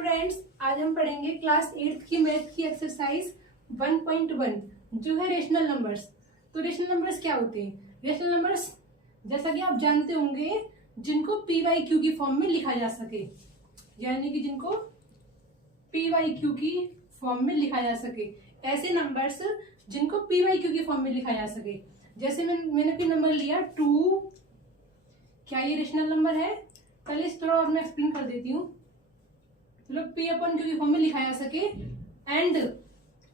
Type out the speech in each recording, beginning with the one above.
Students, आज हम पढ़ेंगे क्लास 8 की मैथ की एक्सरसाइज 1.1 जो है रेशनल नंबर्स। तो रेशनल नंबर्स क्या होते हैं? रेशनल नंबर्स जैसा कि आप जानते होंगे जिनको पी वाई क्यू की फॉर्म में लिखा जा सके, यानी कि जिनको पी वाई क्यू की फॉर्म में लिखा जा सके, ऐसे नंबर्स जिनको पी वाई क्यू की फॉर्म में लिखा जा सके। जैसे मैंने कोई नंबर लिया 2, क्या ये रेशनल नंबर है? पहले इस थोड़ा और मैं एक्सप्लेन कर देती हूँ। चलो, पी अपॉन क्यू की फॉर्म में लिखा जा सके and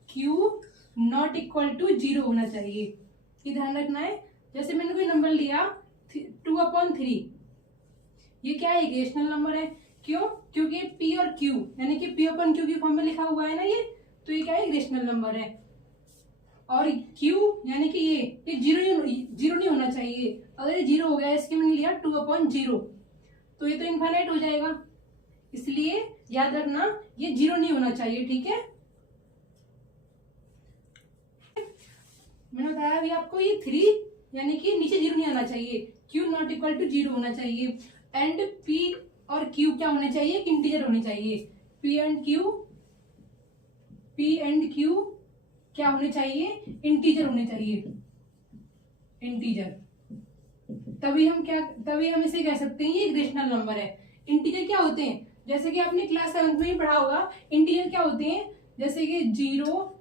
Q not equal to 0 होना चाहिए, ये ध्यान रखना है। जैसे मैंने कोई नंबर लिया 2/3, ये क्या है? रेशनल नंबर है। क्यों? क्योंकि पी और क्यू यानी कि पी अपॉन क्यू की फॉर्म में लिखा हुआ है ना ये, तो ये क्या है? रेशनल नंबर है। और क्यू यानी कि ये जीरो नहीं होना चाहिए। अगर ये 0 हो गया, इसके मैंने लिया 2/0, तो ये तो इनफाइनाइट हो जाएगा, इसलिए याद रखना ये 0 नहीं होना चाहिए। ठीक है, मैंने बताया अभी आपको, ये 3 यानी कि नीचे 0 नहीं आना चाहिए, q नॉट इक्वल टू 0 होना चाहिए एंड p और q क्या होने चाहिए? इंटीजर होने चाहिए। p एंड q क्या होने चाहिए? इंटीजर होने चाहिए, इंटीजर। तभी हम इसे कह सकते हैं ये एक रेशनल नंबर है। इंटीजर क्या होते हैं? जैसे कि आपने क्लास 7 में ही पढ़ा होगा, इंटीजर क्या होते हैं? जैसे कि 0,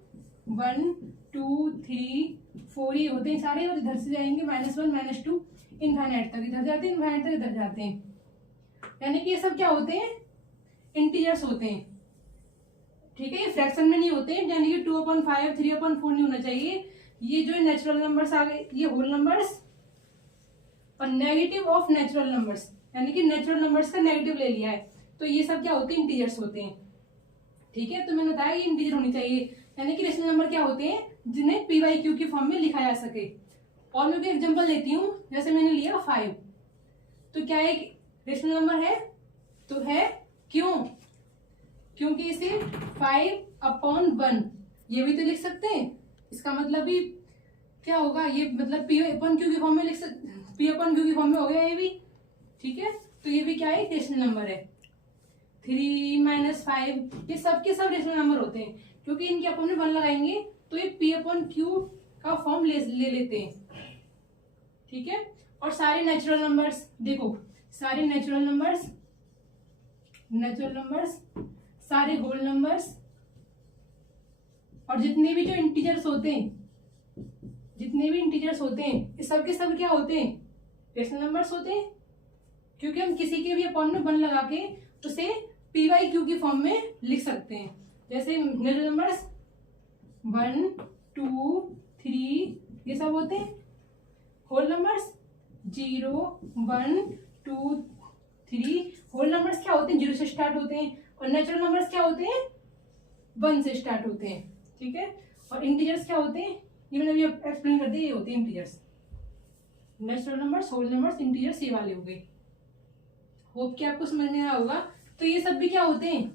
1, 2, 3, 4 ये होते हैं सारे, और इधर से जाएंगे -1, -2 इनफाइनाइट तक, इधर जाते हैं इनफाइनाइट तक, इधर जाते हैं, यानी कि ये सब क्या होते हैं? इंटीजर्स होते हैं। ठीक है, ये फ्रैक्शन में नहीं होते हैं, यानी कि 2/5, 3/4 नहीं होना चाहिए। ये जो नेचुरल नंबर्स आ गए, ये होल नंबर्स और नेगेटिव ऑफ नेचुरल नंबर्स, यानी कि नेचुरल नंबर्स का नेगेटिव ले लिया है, तो ये सब क्या होते हैं? इंटीजर्स होते हैं। ठीक है, तो मैंने बताया ये इंटीजर होनी चाहिए, यानी कि रेशनल नंबर क्या होते हैं? जिन्हें पी वाई क्यू की फॉर्म में लिखा जा सके। और मैं कोई एग्जांपल लेती हूँ, जैसे मैंने लिया 5, तो क्या एक रेशनल नंबर है? तो है। क्यों? क्योंकि इसे 5/1 ये भी तो लिख सकते हैं। इसका मतलब भी क्या होगा? ये मतलब पी अपॉन क्यू की फॉर्म में लिख सकते, पी अपॉन क्यू की फॉर्म में हो गया ये भी। ठीक है, तो ये भी क्या है? रेशनल नंबर है। 3 - 5 ये सब के सब रेशनल नंबर होते हैं, क्योंकि इनके अपन में 1 लगाएंगे तो ये पी अपॉन क्यू का फॉर्म ले लेते हैं। ठीक है, और सारे नेचुरल नंबर्स देखो, सारे नेचुरल नंबर्स, सारे होल नंबर्स और जितने भी जो इंटीजर्स होते हैं, ये सब के सब क्या होते हैं? रेशनल नंबर्स होते हैं, क्योंकि हम किसी के भी अपॉन में 1 लगा के उसे पी वाई क्यू की फॉर्म में लिख सकते हैं। जैसे नेचुरल नंबर्स 1, 2, 3 ये सब होते हैं। होल नंबर्स 0, 1, 2, 3 होल नंबर्स क्या होते हैं? 0 से स्टार्ट होते हैं। और नेचुरल नंबर्स क्या होते हैं? 1 से स्टार्ट होते हैं। ठीक है, और इंटीजर्स क्या होते हैं? ये मैंने अभी एक्सप्लेन कर दिया, ये होते हैं integers. Natural numbers, whole numbers, integers ये वाले हो गए। होप कि आपको समझ में आया होगा। तो ये सब भी क्या होते हैं?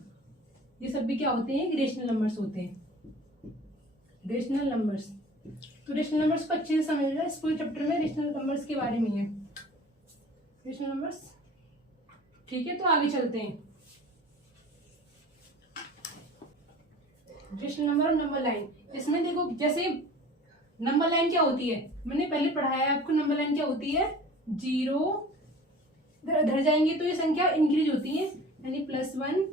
रेशनल नंबर्स होते हैं, रेशनल नंबर्स। तो रेशनल नंबर्स को अच्छे से समझ लेना, इस पूरे चैप्टर में रेशनल नंबर्स के बारे में है, रेशनल नंबर्स। ठीक है, तो आगे चलते हैं। रेशनल नंबर और नंबर लाइन, इसमें देखो जैसे नंबर लाइन क्या होती है, मैंने पहले पढ़ाया है आपको। नंबर लाइन क्या होती है? 0 इधर जाएंगे तो ये संख्या इंक्रीज होती है, यानी +1,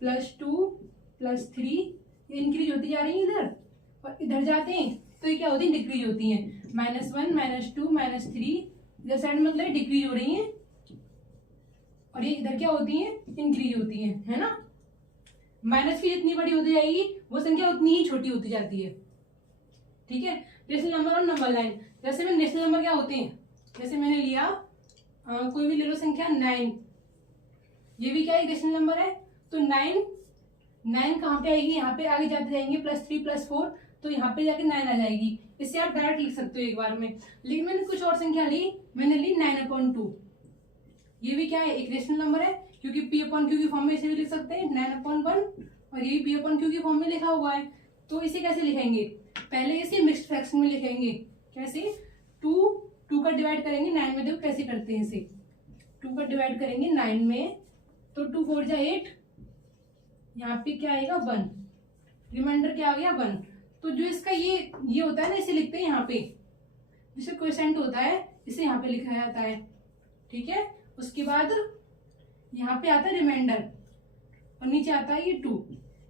+2, +3 ये इंक्रीज होती जा रही है इधर, और इधर जाते हैं तो ये क्या होती है? डिक्रीज होती है। -1, -2, -3 इधर साइड मतलब डिक्रीज हो रही है, और ये इधर क्या होती है? इंक्रीज होती है ना। माइनस की जितनी बड़ी होती जाएगी वो संख्या उतनी ही छोटी होती जाती है। ठीक है, रेशनल नंबर और नंबर लाइन। जैसे में नेशनल नंबर क्या होते हैं? जैसे मैंने लिया कोई भी ले लो संख्या 9, ये भी क्या है? रेशनल नंबर है। तो 9 कहाँ पे आएगी? यहाँ पे आगे जाते जाएंगे +3, +4, तो यहाँ पे जाके 9 आ जाएगी। इससे आप डायरेक्ट लिख सकते हो एक बार में। लेकिन मैंने कुछ और संख्या ली, मैंने ली 9/2, ये भी क्या है? एक रेशनल नंबर है, क्योंकि पी अपॉन क्यू की फॉर्म में इसे भी लिख सकते हैं 9/1, और ये भी पी अपॉन क्यू की फॉर्म में लिखा हुआ है। तो इसे कैसे लिखेंगे? पहले इसे मिक्स्ड फ्रैक्शन में लिखेंगे। कैसे? 2 का डिवाइड करेंगे 9 में, देखो कैसे करते हैं इसे। 2 का डिवाइड करेंगे 9 में, तो 2 4 जा 8, यहाँ पे क्या आएगा 1, रिमाइंडर क्या आ गया 1। तो जो इसका ये होता है ना, इसे लिखते हैं यहाँ पे, जिसे क्वोशेंट होता है इसे यहाँ पे लिखा जाता है, ठीक है। उसके बाद यहाँ पे आता है रिमाइंडर और नीचे आता है ये 2,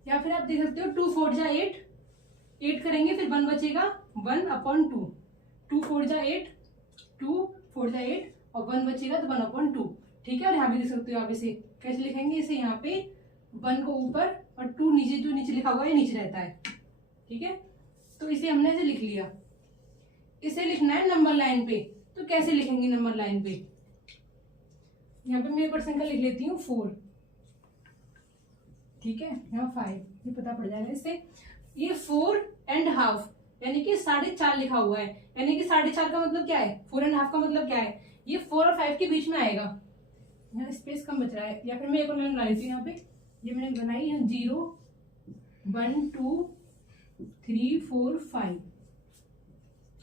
या फिर आप देख सकते हो 2 4 जा 8, 8 करेंगे फिर 1 बचेगा 1/2, 2 4 जा 8, 2 4 जा 8 और 1 बचेगा तो 1/2, ठीक है। और यहाँ भी देख सकते हो आप इसे कैसे लिखेंगे, इसे यहाँ पे 1 को ऊपर और 2 नीचे, जो नीचे लिखा हुआ है नीचे रहता है, ठीक है। तो इसे हमने ऐसे लिख लिया। इसे लिखना है नंबर लाइन पे, तो कैसे लिखेंगे नंबर लाइन पे, यहाँ पे मैं परसेंट का लिख लेती हूँ 4, ठीक है, यहाँ 5, ये पता पड़ जाएगा इससे। ये 4.5 यानी कि 4.5 लिखा हुआ है, यानी कि 4.5 का मतलब क्या है, 4.5 का मतलब क्या है, ये 4 और 5 के बीच में आएगा। यहाँ स्पेस कम बच रहा है, या फिर मैं एक और लाइन बना लेती हूँ यहाँ पे, ये मैंने बनाई है 0 1 2 3 4 5,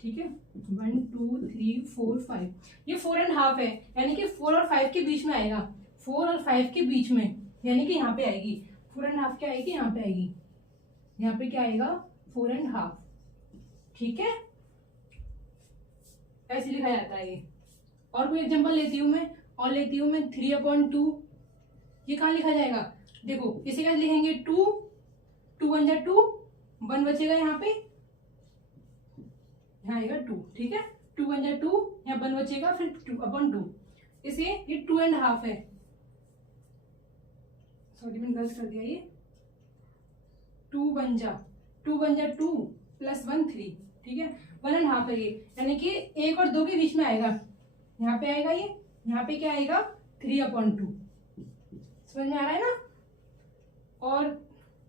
ठीक है, 1 2 3 4 5, ये 4.5 है, यानी कि 4 और 5 के बीच में आएगा, 4 और 5 के बीच में, यानी कि यहाँ पे आएगी 4.5, क्या आएगी यहाँ पे आएगी, यहाँ पे क्या आएगा 4.5, ठीक है, ऐसे लिखा जाता है ये। और कोई एग्जांपल लेती हूँ मैं, 3/2, ये कहाँ लिखा जाएगा, देखो इसे कैसे लिखेंगे, 2 2 1 जा 2, 1 बचेगा यहाँ पे, यहाँ आएगा 2, ठीक है, 2 1 जा 2, यहाँ 1 बचेगा फिर 2/2, इसे ये 2.5 है, सॉरी मैंने गलत कर दिया, ये 2 1 जा 2 प्लस 1 3, ठीक है, 1.5 है ये, यानी कि 1 और 2 के बीच में आएगा, यहाँ पे आएगा ये, यहाँ पे क्या आएगा 3/2, समझ में आ रहा है ना। और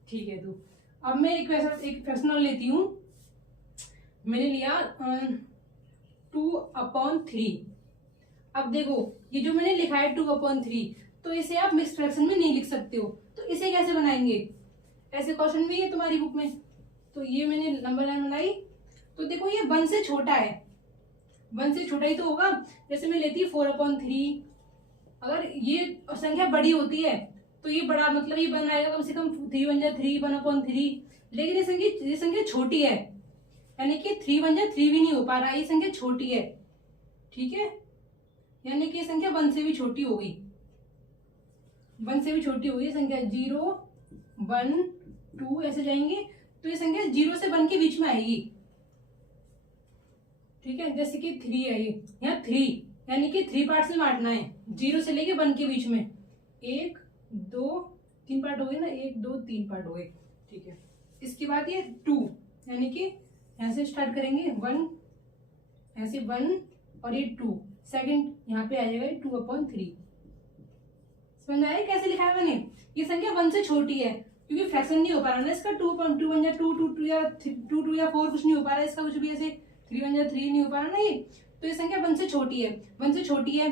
ठीक है, तो अब मैं एक फ्रैक्शन और लेती हूँ, मैंने लिया 2/3। अब देखो ये जो मैंने लिखा है 2/3, तो इसे आप मिक्स फ्रैक्शन में नहीं लिख सकते हो, तो इसे कैसे बनाएंगे, ऐसे क्वेश्चन भी है तुम्हारी बुक में। तो ये मैंने नंबर लाइन बनाई, तो देखो ये 1 से छोटा है, 1 से छोटा ही तो होगा, जैसे मैं लेती 4/3, अगर ये संख्या बड़ी होती है तो ये बड़ा मतलब ये बनाएगा कम से कम 3 1 जा 3 1/3, लेकिन ये संख्या छोटी है, यानी कि 3 1 जा 3 भी नहीं हो पा रहा, ये संख्या छोटी है, ठीक है, यानी कि ये संख्या 1 से भी छोटी हो गई, 1 से भी छोटी हो गई संख्या, 0 1 2 ऐसे जाएंगे, तो ये संख्या 0 से 1 के बीच में आएगी, ठीक है, जैसे कि 3 है ये, यहाँ 3 यानी कि 3 पार्ट्स में बांटना है, 0 से लेके 1 के बीच में, 1 2 3 पार्ट हो गए ना, 1 2 3 पार्ट हो गए, ठीक है। इसके बाद ये 2 यानी कि यहाँ से स्टार्ट करेंगे 1, ऐसे 1 और ये 2, सेकंड यहाँ पे आ जाएगा 2/3, समझ में आया कैसे लिखा है मैंने। ये संख्या 1 से छोटी है क्योंकि फ्रैक्शन नहीं हो पा रहा ना इसका, 2 1 जा 2 2 या 2 या 4 कुछ नहीं हो पा रहा है इसका, कुछ भी ऐसे 3 1 जा 3 नहीं हो पा रहा ना ये, तो ये संख्या 1 से छोटी है, 1 से छोटी है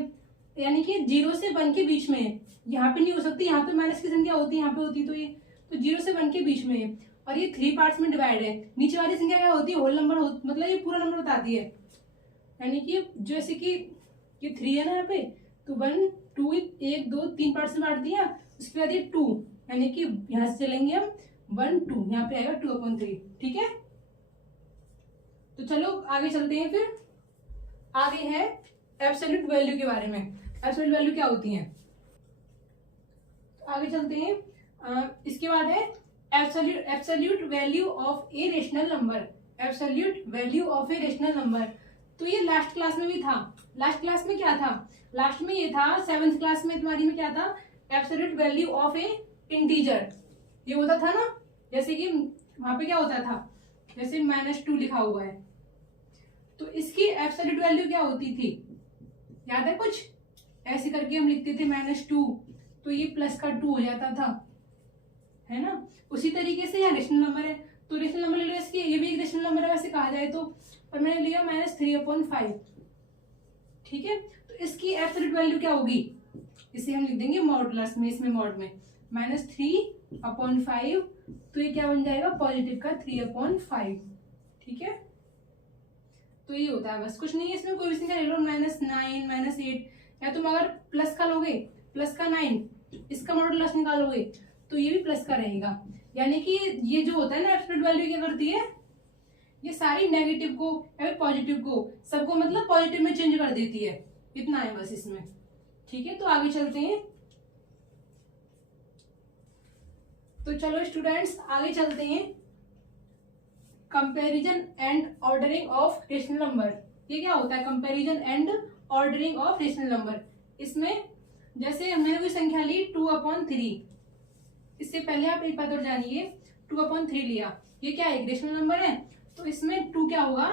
यानी कि 0 से 1 के बीच में है, यहाँ पे नहीं हो सकती, यहाँ पे माइनस की संख्या होती है, यहाँ पे होती, तो ये तो 0 से 1 के बीच में है, और ये 3 पार्ट्स में डिवाइड है, नीचे वाली संख्या क्या होती है, होल नंबर मतलब ये पूरा नंबर बताती है, यानी कि जैसे कि ये 3 है ना यहाँ पे, तो 1 2 1 2 3 पार्ट्स में बांट दिया, उसके बाद ये 2 यानी कि यहाँ से चलेंगे हम 1 2, यहाँ पे आएगा 2/3, ठीक है। तो चलो आगे चलते हैं, फिर आगे है एब्सोल्यूट वैल्यू के बारे में, एब्सोल्यूट वैल्यू क्या होती है, तो आगे चलते हैं। इसके बाद है absolute value of a rational number, absolute value of a rational number, तो ये लास्ट क्लास में भी था, लास्ट क्लास में क्या था, लास्ट में ये था 7th क्लास में तुम्हारी में क्या था, absolute value of a integer, ये होता था ना, जैसे कि वहां पे क्या होता था, जैसे -2 लिखा हुआ है, तो इसकी एब्सोल्यूट वैल्यू क्या होती थी, याद है कुछ, ऐसे करके हम लिखते थे -2, तो ये प्लस का 2 हो जाता था, है ना। उसी तरीके से यहाँ रेशनल नंबर है, तो रेशनल नंबर ले लो, इसकी ये भी एक रेशनल नंबर है वैसे कहा जाए तो, और मैंने लिया -3/5, ठीक है। तो इसकी एब्सोल्यूट वैल्यू क्या होगी, इसे हम लिख देंगे मॉडुलस में, इसमें मॉड में -3/5, तो ये क्या बन जाएगा पॉजिटिव का 3/5, ठीक है। तो ये होता है, बस कुछ नहीं है इसमें, कोई भी संख्या ले लो, -9 -8, या तुम अगर प्लस का लोगे, प्लस का 9, इसका मॉडुलस निकालोगे तो ये भी प्लस का रहेगा। यानी कि ये जो होता है ना एब्सोल्यूट वैल्यू क्या करती है, ये सारी नेगेटिव को या फिर पॉजिटिव को सबको मतलब पॉजिटिव में चेंज कर देती है। इतना है बस इसमें। ठीक है, तो आगे चलते हैं। तो चलो स्टूडेंट्स आगे चलते हैं। Comparison and ordering of rational number. ये क्या होता है, comparison and ordering of rational number. इसमें जैसे मैंने कोई संख्या ली 2/3, इससे पहले आप एक बात और जानिए, 2/3 लिया, ये क्या है, रेशनल नंबर है, तो इसमें 2 क्या होगा,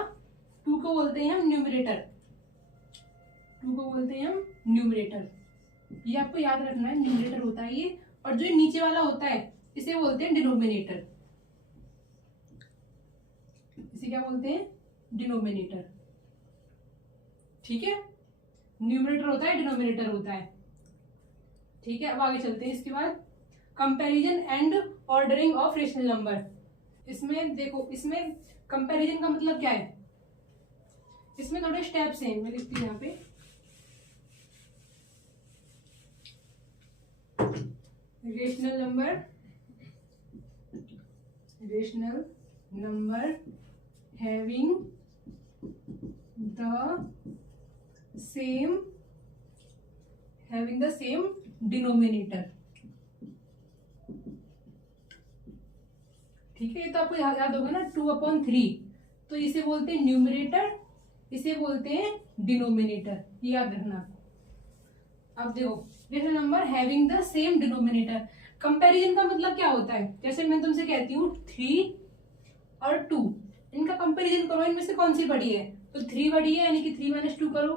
2 को बोलते हैं हम न्यूमरेटर, 2 को बोलते हैं हम न्यूमरेटर। ये आपको याद रखना है, न्यूमरेटर होता है ये, और जो नीचे वाला होता है इसे बोलते हैं डिनोमिनेटर। इसे क्या बोलते हैं, डिनोमिनेटर। ठीक है, न्यूमरेटर होता है, डिनोमिनेटर होता है। ठीक है, अब आगे चलते हैं। इसके बाद comparison and ordering of rational number. इसमें देखो, इसमें कंपैरिजन का मतलब क्या है, इसमें थोड़े स्टेप्स हैं, मैं लिखती हूँ यहाँ पे। Rational number having the same denominator. ठीक है, ये तो आपको याद होगा ना, 2/3, तो इसे बोलते हैं न्यूमरेटर, इसे बोलते हैं डिनोमिनेटर, ये याद रखना आपको। अब देखो, rational number having the same denominator. Comparison का मतलब क्या होता है, जैसे मैं तुमसे कहती हूँ 3 और 2, इनका कंपैरिजन करो, इनमें से कौन सी बड़ी है, तो 3 बड़ी है, यानी कि 3 - 2 करो,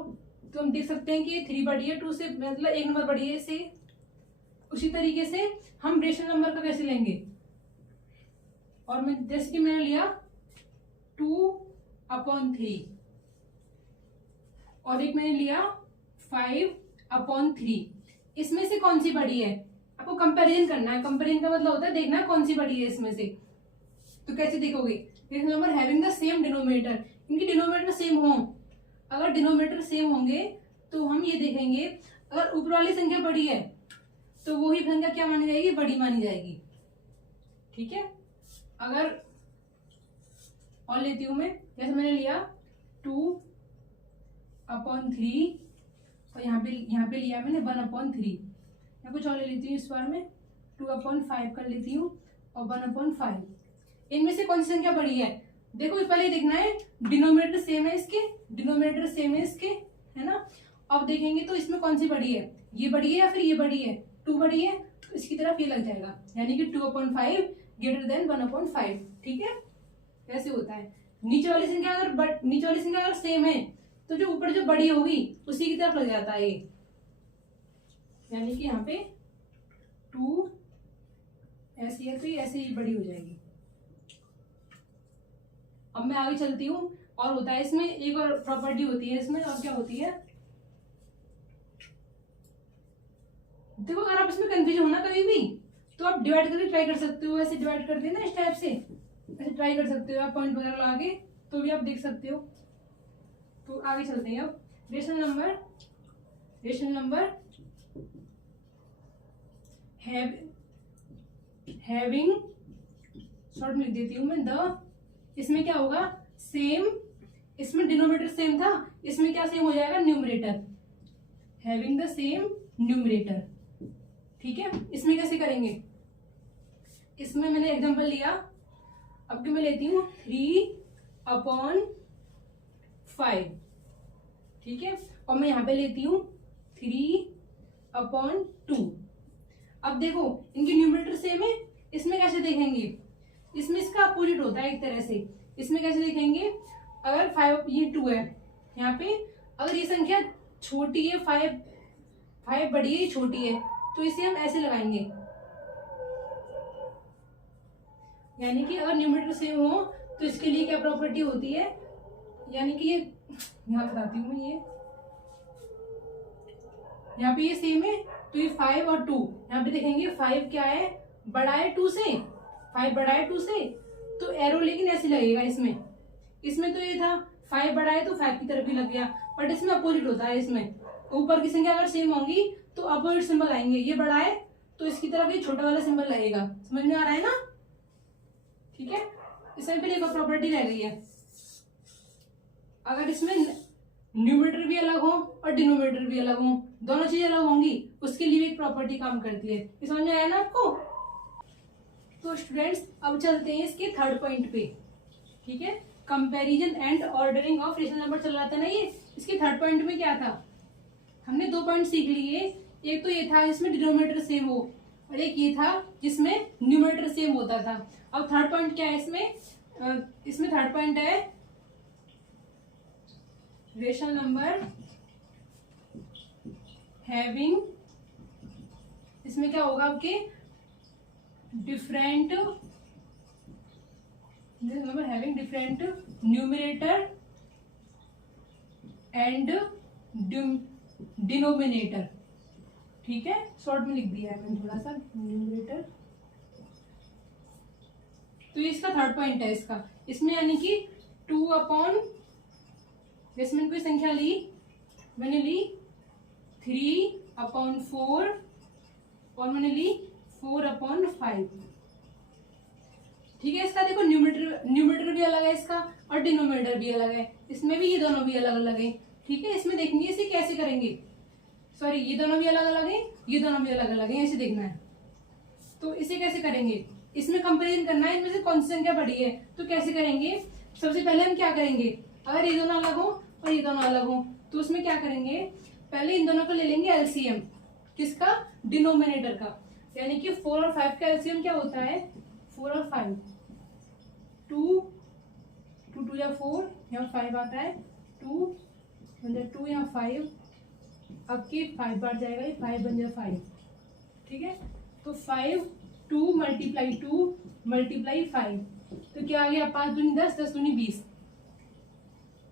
तो हम देख सकते हैं कि 3 बड़ी है, 2 से मतलब 1 नंबर बड़ी है इससे। उसी तरीके से हम रेशनल नंबर का कैसे लेंगे, और मैं जैसे कि मैंने लिया 2/3 और एक मैंने लिया 5/3, इसमें से कौन सी बड़ी है, आपको कंपैरिजन करना है। कंपैरिजन का मतलब होता है देखना कौन सी बड़ी है इसमें से। तो कैसे देखोगे, rational number having the same denominator, इनकी डिनोमिनेटर सेम हो। अगर डिनोमिनेटर सेम होंगे तो हम ये देखेंगे, अगर ऊपर वाली संख्या बड़ी है तो वही संख्या क्या मानी जाएगी, बड़ी मानी जाएगी। ठीक है, अगर और लेती हूं मैं, जैसे मैंने लिया 2/3 और यहाँ पे लिया मैंने 1/3, या कुछ और ले लेती हूँ इस बार में 2/5 कर लेती हूँ और 1/5। इनमें से कौन सी संख्या बड़ी है, देखो पहले देखना है डिनोमिनेटर सेम है इसके, डिनोमिनेटर सेम है इसके, है ना। अब देखेंगे तो इसमें कौन सी बड़ी है, ये बड़ी है या फिर ये बड़ी है, 2 बड़ी है, तो इसकी तरफ ये लग जाएगा, यानी कि 2/5 ग्रेटर देन 1/5। ठीक है, ऐसे होता है। नीचे वाली संख्या अगर सेम है तो जो ऊपर जो बड़ी होगी उसी की तरफ लग जाता है ये, यानी कि यहाँ पे 2 ऐसी है तो ये ऐसे ही बड़ी हो जाएगी। अब मैं आगे चलती हूँ, और होता है इसमें एक और प्रॉपर्टी होती है इसमें, और क्या होती है, देखो अगर आप इसमें कंफ्यूज हो ना कभी भी, तो आप डिवाइड करके ट्राई कर सकते हो, ऐसे डिवाइड करते हैं ना इस टाइप से, ऐसे ट्राई कर सकते हो आप, पॉइंट वगैरह लगा के तो भी आप देख सकते हो। तो आगे चलते हैं। अब रेशनल नंबर हैविंग, शॉर्ट में लिख देती हूँ मैं, इसमें क्या होगा, सेम, इसमें डिनोमिनेटर सेम था, इसमें क्या सेम हो जाएगा, numerator, having the same numerator. ठीक है, इसमें कैसे करेंगे, इसमें मैंने एग्जांपल लिया, अब मैं लेती हूँ 3/5। ठीक है, और मैं यहाँ पे लेती हूँ 3/2। अब देखो इनकी न्यूमरेटर सेम है, इसमें कैसे देखेंगे, इसमें इसका अपोजिट होता है एक तरह से। इसमें कैसे देखेंगे, अगर 5 ये 2 है यहाँ पे, अगर ये संख्या छोटी है, 5 बड़ी है, छोटी है, तो इसे हम ऐसे लगाएंगे, यानी कि अगर न्यूमरेटर सेम हो तो इसके लिए क्या प्रॉपर्टी होती है, यानी कि ये यहाँ बताती हूँ मैं, ये यहाँ पे ये सेम है तो ये 5 और 2, यहाँ पे देखेंगे 5 क्या है, बड़ा है 2 से, 5 बड़ा है 2 से, तो एरो लेकिन ऐसे लगेगा इसमें तो ये था 5 बड़ा है तो 5 की तरफ भी लग गया, बट इसमें अपोजिट होता है। इसमें ऊपर की संख्या अगर सेम होंगी तो अपोजिट सिंबल आएंगे, ये बड़ा है तो इसकी तरफ ये छोटा वाला सिंबल लगेगा। समझ में आ रहा है ना? ठीक है, इसमें फिर एक प्रॉपर्टी रह गई है, अगर इसमें न्यूमरेटर भी अलग हो और डिनोमिनेटर भी अलग हो, दोनों चीजें अलग होंगी, उसके लिए एक प्रॉपर्टी काम करती है। ये समझ में आया ना आपको? तो स्टूडेंट्स अब चलते हैं इसके थर्ड पॉइंट पे। ठीक है, comparison and ordering of rational number चल रहा था ना ये। इसके थर्ड पॉइंट में क्या था, हमने 2 पॉइंट सीख लिए। एक तो ये था जिसमें डिनोमिनेटर सेम हो, और एक ये था जिसमें न्यूमरेटर सेम होता था। अब थर्ड पॉइंट क्या है इसमें थर्ड पॉइंट है रेशनल नंबर हैविंग, इसमें क्या होगा आपके different number having different numerator and denominator. ठीक है, शॉर्ट में लिख दिया है मैंने थोड़ा सा, न्यूमरेटर। तो ये इसका थर्ड पॉइंट है इसका। इसमें यानी कि 2 अपॉन, जैसे मैंने कोई संख्या ली, मैंने ली 3/4 और मैंने ली 4/5। ठीक है, इसका देखो न्यूमरेटर भी अलग है इसका और डिनोमिनेटर भी अलग है, इसमें भी ये दोनों भी अलग अलग है। ठीक है, इसमें देखेंगे इसे कैसे करेंगे, सॉरी ये दोनों भी अलग अलग है, ये दोनों भी अलग अलग है, ऐसे देखना है। तो इसे कैसे करेंगे, इसमें कंपेरिजन करना है, इनमें से कौन सी संख्या बड़ी है। तो कैसे करेंगे, सबसे पहले हम क्या करेंगे, अगर ये दोनों अलग हो और ये दोनों अलग हो तो उसमें क्या करेंगे, पहले इन दोनों को ले लेंगे एलसीएम, किसका, डिनोमिनेटर का। यानी कि 4 और 5 का एलसीएम क्या होता है, 4 और 5, 2 2 या 4, यहाँ 5 आता है, 2 बन जाए 2, यहाँ 5, अब की 5 बार जाएगा, ये 5 बन जाए 5। ठीक है, तो 5 2 × 2 × 5, तो क्या आ गया, 5 दूनी 10, 10 दूनी 20।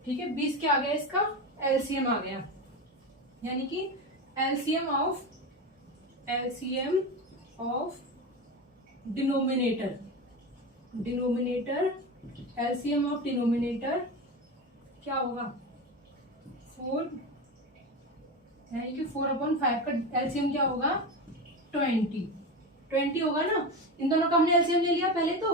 ठीक है, 20 क्या आ गया, इसका एलसीएम आ गया। यानी कि LCM of denominator LCM of denominator क्या होगा, 4, यानी कि 4/5 का एलसीएम क्या होगा, 20 होगा ना। इन दोनों का हमने एलसीएम ले लिया पहले तो,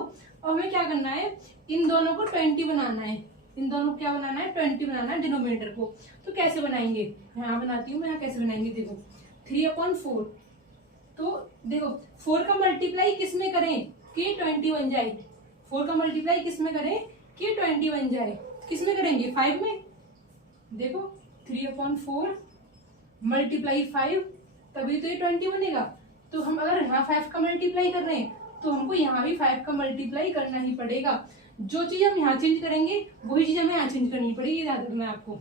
और हमें क्या करना है, इन दोनों को 20 बनाना है, इन दोनों को क्या बनाना है, 20 बनाना है डिनोमिनेटर को। तो कैसे बनाएंगे, यहाँ बनाती हूँ मैं, यहाँ कैसे बनाएंगे, देखो 3/4, तो देखो 4 का मल्टीप्लाई किस में करें कि 20 बन जाए, 4 का मल्टीप्लाई किस में करें कि 20 बन जाए, किस में करेंगे, 5 में। देखो 3/4 × 5, तभी तो ये 20 बनेगा। तो हम अगर यहाँ 5 का मल्टीप्लाई कर रहे हैं तो हमको यहाँ भी 5 का मल्टीप्लाई करना ही पड़ेगा। जो चीज हम यहाँ चेंज करेंगे वही चीज हमें यहाँ चेंज करनी पड़ेगी, याद रखना है आपको।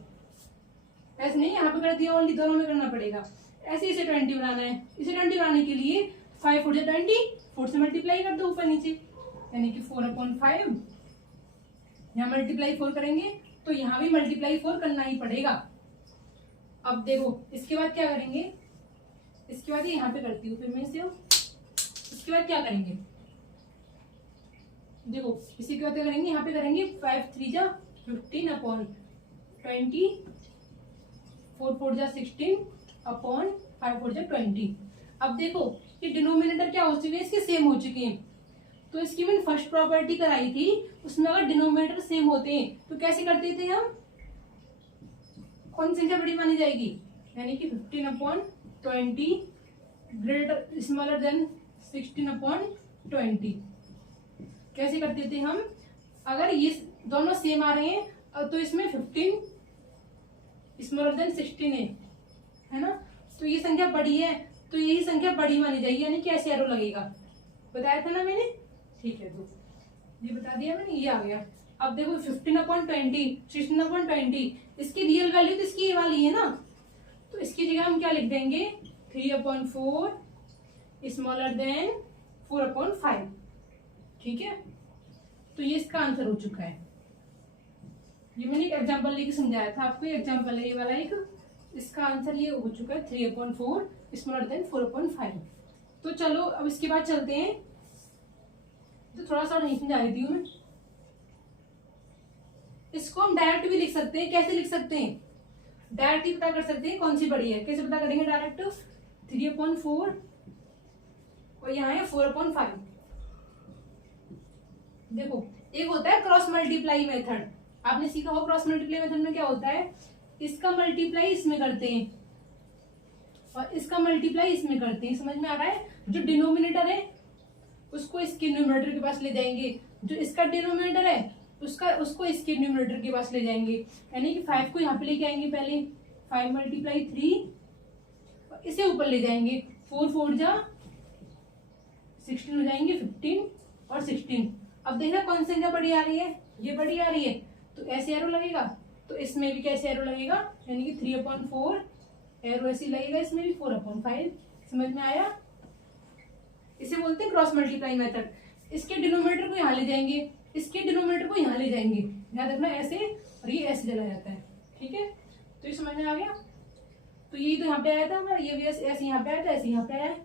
ऐसे नहीं यहाँ पे कर दिया ओनली, दोनों में करना पड़ेगा। ऐसे इसे 20 बनाना है, इसे 20 बनाने के लिए 5 4 20, 4 से मल्टीप्लाई कर दो ऊपर नीचे, यानी कि 4/5। यहाँ मल्टीप्लाई 4 करेंगे तो यहाँ भी मल्टीप्लाई 4 करना ही पड़ेगा। अब देखो इसके बाद क्या करेंगे, इसके बाद यहाँ पे करती हूँ फिर मैं इसे। इसके बाद क्या करेंगे, देखो इसी के बाद क्या करेंगे, यहाँ पे करेंगे 5 3 जा 15/20, 4 4 जा 16/5 4 जा 20। अब देखो ये डिनोमिनेटर क्या हो चुके हैं, इसके सेम हो चुके हैं। तो इसकी मैंने फर्स्ट प्रॉपर्टी कराई थी, उसमें अगर डिनोमिनेटर सेम होते हैं तो कैसे करते थे हम, कौन सी संख्या बड़ी मानी जाएगी, यानी कि 15/20 ग्रेटर स्मॉलर देन 16/20। कैसे करते थे हम, अगर ये दोनों सेम आ रहे हैं तो इसमें 15 स्मॉलर देन 16 है ना, तो ये संख्या बड़ी है, तो यही संख्या बड़ी मानी जाएगी, यानी कि ऐसे एरो लगेगा। बताया था ना मैंने, ठीक है, तो ये बता दिया मैंने, ये आ गया। अब देखो 15/20 16/20, इसकी रियल वैल्यू तो इसकी ये वाली है ना, तो इसकी जगह हम क्या लिख देंगे, 3/4 स्मॉलर देन 4/5। ठीक है, तो ये इसका आंसर हो चुका है। ये मैंने एक एग्जांपल लेके समझाया था आपको, एग्जांपल है ये वाला एक, इसका आंसर ये हो चुका है 3/4 स्मॉलर देन 4/5। तो चलो अब इसके बाद चलते हैं, तो थोड़ा सा नहीं समझा देती हूँ मैं। इसको हम डायरेक्ट भी लिख सकते हैं, कैसे लिख सकते हैं, डायरेक्ट ही पता कर सकते हैं कौन सी बड़ी है। कैसे पता करेंगे डायरेक्ट, 3/4 और यहाँ है 4/5। देखो एक होता है क्रॉस मल्टीप्लाई मेथड, आपने सीखा हो क्रॉस मल्टीप्लाई मेथड में क्या होता है, इसका मल्टीप्लाई इसमें करते हैं और इसका मल्टीप्लाई इसमें करते हैं। समझ में आ रहा है? जो डिनोमिनेटर है उसको इसके न्यूमरेटर के पास ले जाएंगे, जो इसका डिनोमिनेटर है उसको इसके न्यूमरेटर के पास ले जाएंगे। यानी कि 5 को यहाँ पे लेके आएंगे पहले, 5 × 3 और इसे ऊपर ले जाएंगे, 4 4 जा 16 हो जाएंगे, 15 और 16। अब देखना कौन सी संख्या बड़ी आ रही है, ये बड़ी आ रही है तो ऐसे एरो लगेगा, तो इसमें भी कैसे एरो लगेगा, यानी कि 3/4 एरो ऐसे लगेगा, इसमें भी 4/5। समझ में आया? इसे बोलते हैं क्रॉस मल्टीप्लाई मेथड। इसके डिनोमिनेटर को यहाँ ले जाएंगे, इसके डिनोमिनेटर को यहाँ ले जाएंगे, याद रखना ऐसे, और ये ऐसे चला जाता है। ठीक है, तो ये समझ में आ गया। तो ये तो यहाँ पे आया था हमारा, ये भी ऐसे यहाँ पे आया था, ऐसे यहाँ पे आया है,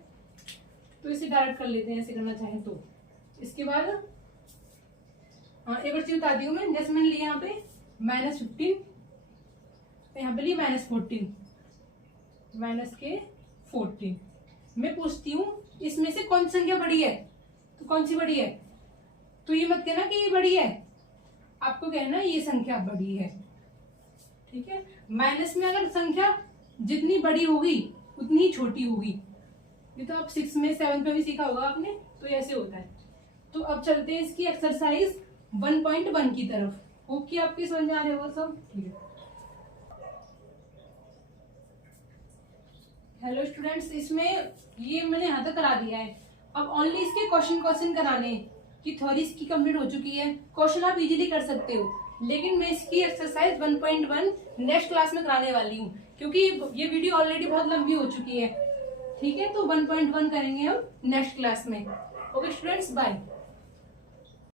तो इसे डायरेक्ट कर लेते हैं ऐसे करना चाहें तो। इसके बाद हाँ एक और चीज बताती हूँ मैं, जैसे मैंने लिया यहाँ पे -15, तो यहाँ पे लिया -14, -14। मैं पूछती हूँ इसमें से कौन सी संख्या बड़ी है, तो कौन सी बड़ी है, तो ये मत कहना कि ये बड़ी है, आपको कहना ये संख्या बड़ी है। ठीक है, माइनस में अगर संख्या जितनी बड़ी होगी उतनी ही छोटी होगी, ये तो आप 6 में 7 में भी सीखा होगा आपने, तो ऐसे होता है। तो अब चलते हैं इसकी एक्सरसाइज 1.1 की तरफ। होप कि आपकी समझ में आ रहे होगा सब। ठीक है, हेलो स्टूडेंट्स, इसमें ये मैंने यहाँ तक करा दिया है। अब ओनली इसके क्वेश्चन कराने हैं कि थ्योरी इसकी कंप्लीट हो चुकी है। क्वेश्चन आप इजीली कर सकते हो, लेकिन मैं इसकी एक्सरसाइज 1.1 नेक्स्ट क्लास में कराने वाली हूँ, क्योंकि ये वीडियो ऑलरेडी बहुत लंबी हो चुकी है। ठीक है, तो 1.1 करेंगे हम नेक्स्ट क्लास में। Okay students, bye.